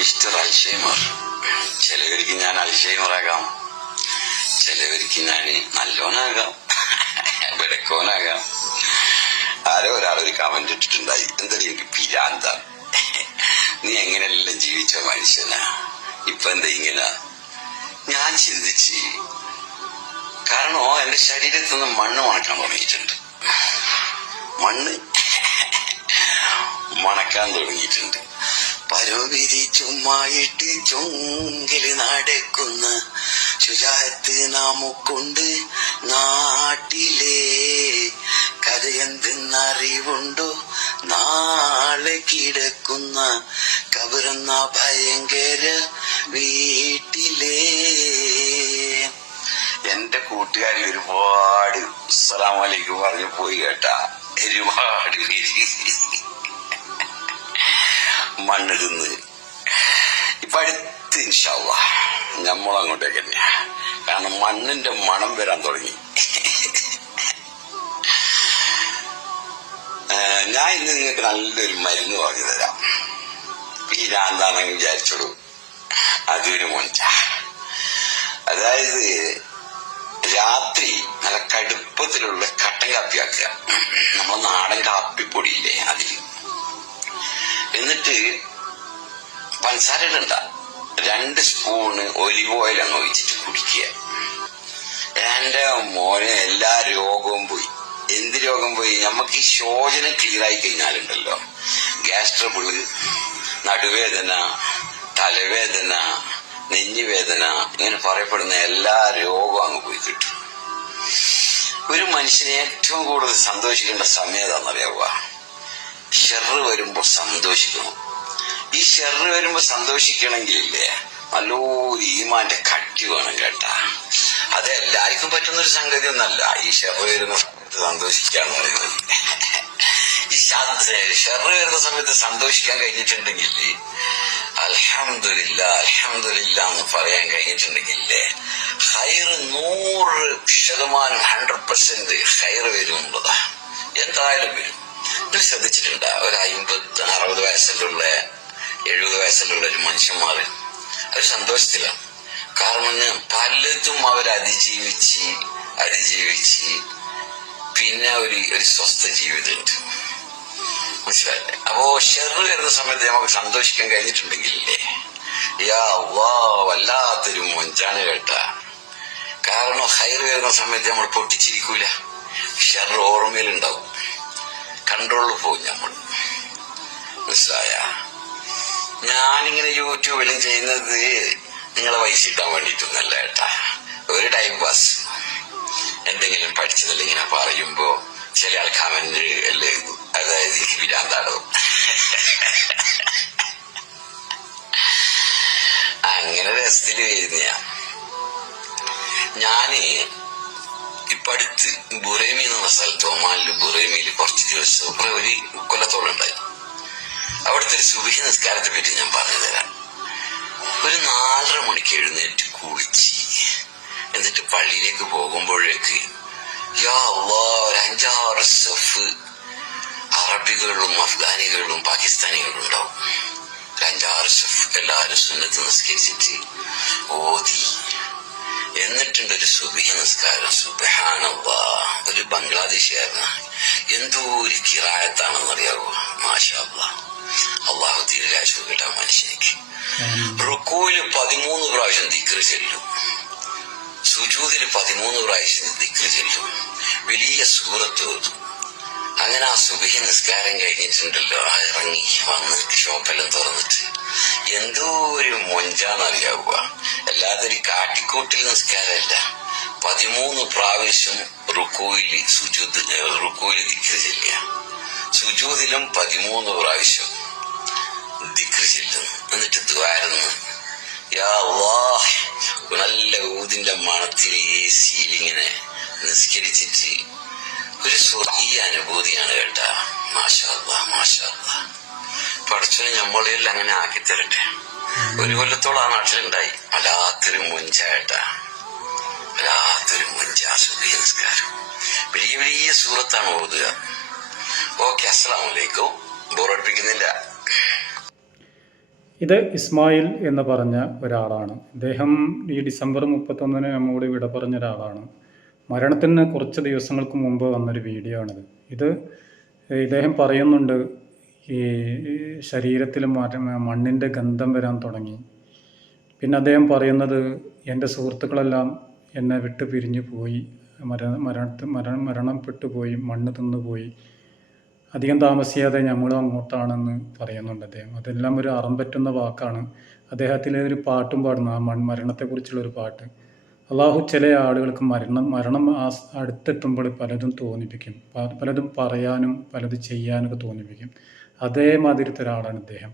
Mister Alzheimer. ചിലവർക്ക് ഞാൻ അൽഷൈമറാകാം, ചിലവർക്ക് ഞാൻ നല്ലോനാകാം, വിടക്കോനാകാം. ആരോ ഒരാളൊരു കമന്റ് ഇട്ടിട്ടുണ്ടായി, എന്തായാലും എനിക്ക് പിരാന്താണ്, നീ എങ്ങനെയെല്ലാം ജീവിച്ച മനുഷ്യനാ, ഇപ്പൊ എന്താ ഇങ്ങനെ. ഞാൻ ചിന്തിച്ച്, കാരണം എന്റെ ശരീരത്തിൽ നിന്ന് മണ്ണ് മണക്കാൻ തുടങ്ങിയിട്ടുണ്ട്, മണ്ണ് മണക്കാൻ തുടങ്ങിയിട്ടുണ്ട്. പരോവിധി ചുമ്മായിട്ട് ചൊങ്കില് നടക്കുന്ന ശുചാത്ത് നാമുക്കുണ്ട് നാട്ടിലെ, കഥയെന്തെന്നറിവുണ്ടോ നാളെ കിടക്കുന്ന കബറെന്ന ഭയങ്കര വീട്ടിലെ. എന്റെ കൂട്ടുകാരി ഒരുപാട് അസ്സലാമു അലൈക്കും പറഞ്ഞു പോയി കേട്ടാ, ഒരുപാട് പേര് മണ്ണ് തിന്ന്. ഇപ്പൊ അടുത്ത് ഇൻഷാ അല്ലാഹ് നമ്മളങ്ങോട്ടേക്ക് തന്നെയാ, കാരണം മണ്ണിന്റെ മണം വരാൻ തുടങ്ങി. ഞാൻ ഇന്ന് നിങ്ങൾക്ക് നല്ലൊരു മരുന്ന് പറഞ്ഞു തരാം. ഈ രാന്താണെങ്കിൽ വിചാരിച്ചോളൂ, അതൊരു മൊഞ്ച. അതായത് രാത്രി നല്ല കടുപ്പത്തിലുള്ള കട്ടൻ കാപ്പി ആക്കുക, നമ്മളെ നാടൻ കാപ്പിപ്പൊടിയില്ലേ അതില്, എന്നിട്ട് പഞ്ചസാര ഇടണ്ട, 2 സ്പൂണ് ഒലിവ് ഓയിൽ അങ്ങ് ഒഴിച്ചിട്ട് കുടിക്കുക. എന്റെ മോനെ എല്ലാ രോഗവും പോയി. എന്ത് രോഗം പോയി? നമുക്ക് ഈ ശോചനം ക്ലിയർ ആയി കഴിഞ്ഞാലുണ്ടല്ലോ, ഗ്യാസ് ട്രബിള്, നടുവേദന, തലവേദന, നെഞ്ഞുവേദന, ഇങ്ങനെ പറയപ്പെടുന്ന എല്ലാ രോഗവും അങ്ങ് പോയി കിട്ടും. ഒരു മനുഷ്യനെ ഏറ്റവും കൂടുതൽ സന്തോഷിക്കേണ്ട സമയം ഏതാണെന്നറിയാവുക? ഷെറ് വരുമ്പോ സന്തോഷിക്കണം. ഈ ഷെറ് വരുമ്പോ സന്തോഷിക്കണമെങ്കിലില്ലേ, നല്ലൊരു ഈമാന്റെ കട്ടി വേണം കേട്ടാ. അത് എല്ലാവർക്കും പറ്റുന്നൊരു സംഗതി ഒന്നല്ല ഈ ഷെറ് വരുന്ന സമയത്ത് സന്തോഷിക്കാന്ന് പറയുന്നത്. ഈ ഷെറ് വരുന്ന സമയത്ത് സന്തോഷിക്കാൻ കഴിഞ്ഞിട്ടുണ്ടെങ്കിൽ, അൽഹംദുലില്ലാ അൽഹംദുലില്ലാ എന്ന് പറയാൻ കഴിഞ്ഞിട്ടുണ്ടെങ്കിലേ, ഹൈറ് 100% 100% ഹൈറ് വരുന്നുള്ളതാ, എന്തായാലും വരും. ഇത് ശ്രദ്ധിച്ചിട്ടുണ്ട്, ഒരു 50-60 വയസ്സിലുള്ള 70 വയസ്സിലുള്ള ഒരു മനുഷ്യന്മാര് അവർ സന്തോഷത്തിലാണ്. കാരണം പലതും അവർ അതിജീവിച്ച് പിന്നെ ഒരു സ്വസ്ഥ ജീവിതമുണ്ട്, മനസ്സിലായില്ലേ? അപ്പോ ഷെറ് വരുന്ന സമയത്ത് നമുക്ക് സന്തോഷിക്കാൻ കഴിഞ്ഞിട്ടുണ്ടെങ്കിലേ, യാ അല്ലാഹ് വല്ലാത്തൊരു മൊഞ്ചാണ് കേട്ടാ. കാരണം ഹൈറ് വരുന്ന സമയത്ത് നമ്മൾ പൊട്ടിച്ചിരിക്കൂല, ഷെറ് ഓർമ്മയിലുണ്ടാവും, കൺട്രോളിൽ പോകും നമ്മൾ, മനസ്സിലായ? ഞാനിങ്ങനെ യൂട്യൂബിലും ചെയ്യുന്നത് നിങ്ങളെ പൈസ കിട്ടാൻ വേണ്ടിയിട്ടൊന്നല്ല കേട്ടാ, ഒരു ടൈം പാസ്. എന്തെങ്കിലും പഠിച്ചതല്ല ഇങ്ങനെ പറയുമ്പോ ചില ആൾ കമന്റ് എല്ലാം എഴുതും, അതായത് എനിക്ക് വിരാന്താടവും. അങ്ങനെ രസത്തില് വരുന്നയാ. ഞാന് ഇപ്പൊ അടുത്ത് ബുറൈമി എന്ന സ്ഥലത്ത്, ഒമാനില് ബുറൈമിയില് കുറച്ച് ദിവസം ഒരു കൊല്ലത്തോളം ഉണ്ടായി. അവിടുത്തെ ഒരു സുബഹി നിസ്കാരത്തെ പറ്റി ഞാൻ പറഞ്ഞു തരാം. ഒരു 4:30 മണിക്ക് എഴുന്നേറ്റ് കുളിച്ച് എന്നിട്ട് പള്ളിയിലേക്ക് പോകുമ്പോഴേക്ക് യാ അല്ലാഹ് ഒരു 5-6 സഫ് അറബികളും അഫ്ഗാനികളും പാകിസ്ഥാനികളും ഉണ്ടാവും. 5-6 സഫ് എല്ലാവരും സുന്നത്ത് നിസ്കരിച്ചിട്ട് ഓതി. എന്നിട്ടുണ്ട് ഒരു സുബഹി നിസ്കാരം. സുബ്ഹാനല്ലാഹ്, ഒരു ബംഗ്ലാദേശിയായിരുന്നു. എന്തോ ഒരു കിറായത്താണെന്നറിയാവോ? മാഷാ അല്ലാഹ്, അള്ളാഹു ദീർഘായുസ്സ് കേട്ട മനുഷ്യനിക്ക്. റുക്കൂയില് 13 പ്രാവശ്യം ദിക്റ് ചെല്ലും, സുജൂദില് 13 പ്രാവശ്യം ദിക്റ് ചെല്ലും, വലിയ സൂറത്ത് ഓതും. അങ്ങനെ ആ സുബഹി നിസ്കാരം കഴിഞ്ഞിട്ടുണ്ടല്ലോ, ഇറങ്ങി വന്ന് ഷോപ്പെല്ലാം തുറന്നിട്ട് എന്തോ ഒരു മൊഞ്ചാന്നറിയാവുക. അല്ലാതെ ഒരു കാട്ടിക്കൂട്ടിൽ നിസ്കാരമല്ല, 13 പ്രാവശ്യം റുക്കൂയില് ദിക്റ് ചെല്ലുക, സുജൂദിലും 13 പ്രാവശ്യം ദിക്റ് ചെല്ലുന്നു. എന്നിട്ട് ദ്വാരുന്നു, യാ അല്ലാഹ്, നല്ല ഊതിന്റെ മണത്തിൽ ഏസിയിലിങ്ങനെ നിസ്കരിച്ചിട്ട് ഒരു സ്വർഗീയ അനുഭൂതിയാണ് കേട്ടാ. മാഷാ അല്ലാഹ്, മാഷാ അല്ലാഹ്. പഠിച്ചോനെ നമ്മളെല്ലാം അങ്ങനെ ആക്കി തരട്ടെ. ഒരു കൊല്ലത്തോളം ആ നാട്ടിലുണ്ടായി. വല്ലാത്തൊരു മുഞ്ചായിട്ടാ, വല്ലാത്തൊരു മുഞ്ചാ സുബഹി നിസ്കാരം. വലിയ വലിയ സൂറത്താണ് ഓതുക. ഓക്കെ, അസ്സലാമു അലൈക്കും. ബോറടിപ്പിക്കുന്നില്ല. ഇത് ഇസ്മായിൽ എന്ന് പറഞ്ഞ ഒരാളാണ്. ഇദ്ദേഹം ഈ ഡിസംബർ 31 നമ്മോട് വിട പറഞ്ഞ ഒരാളാണ്. മരണത്തിന് കുറച്ച് ദിവസങ്ങൾക്ക് മുമ്പ് വന്നൊരു വീഡിയോ ആണിത്. ഇത് ഇദ്ദേഹം പറയുന്നുണ്ട്, ഈ ശരീരത്തിൽ മണ്ണിൻ്റെ ഗന്ധം വരാൻ തുടങ്ങി. പിന്നെ അദ്ദേഹം പറയുന്നത്, എൻ്റെ സുഹൃത്തുക്കളെല്ലാം എന്നെ വിട്ട് പിരിഞ്ഞു പോയി, മരണപ്പെട്ടു പോയി, മണ്ണ് തിന്നുപോയി, അധികം താമസിയാതെ ഞങ്ങളും അങ്ങോട്ടാണെന്ന് പറയുന്നുണ്ട് അദ്ദേഹം. അതെല്ലാം ഒരു അറം പറ്റുന്ന വാക്കാണ്. അദ്ദേഹത്തിലെ ഒരു പാട്ടും പാടുന്നു, ആ മരണത്തെക്കുറിച്ചുള്ളൊരു പാട്ട്. അള്ളാഹു ചില ആളുകൾക്ക് മരണം അടുത്തെത്തുമ്പോൾ പലതും തോന്നിപ്പിക്കും, പലതും പറയാനും പലതും ചെയ്യാനൊക്കെ തോന്നിപ്പിക്കും. അതേമാതിരത്തെ ഒരാളാണ് ഇദ്ദേഹം.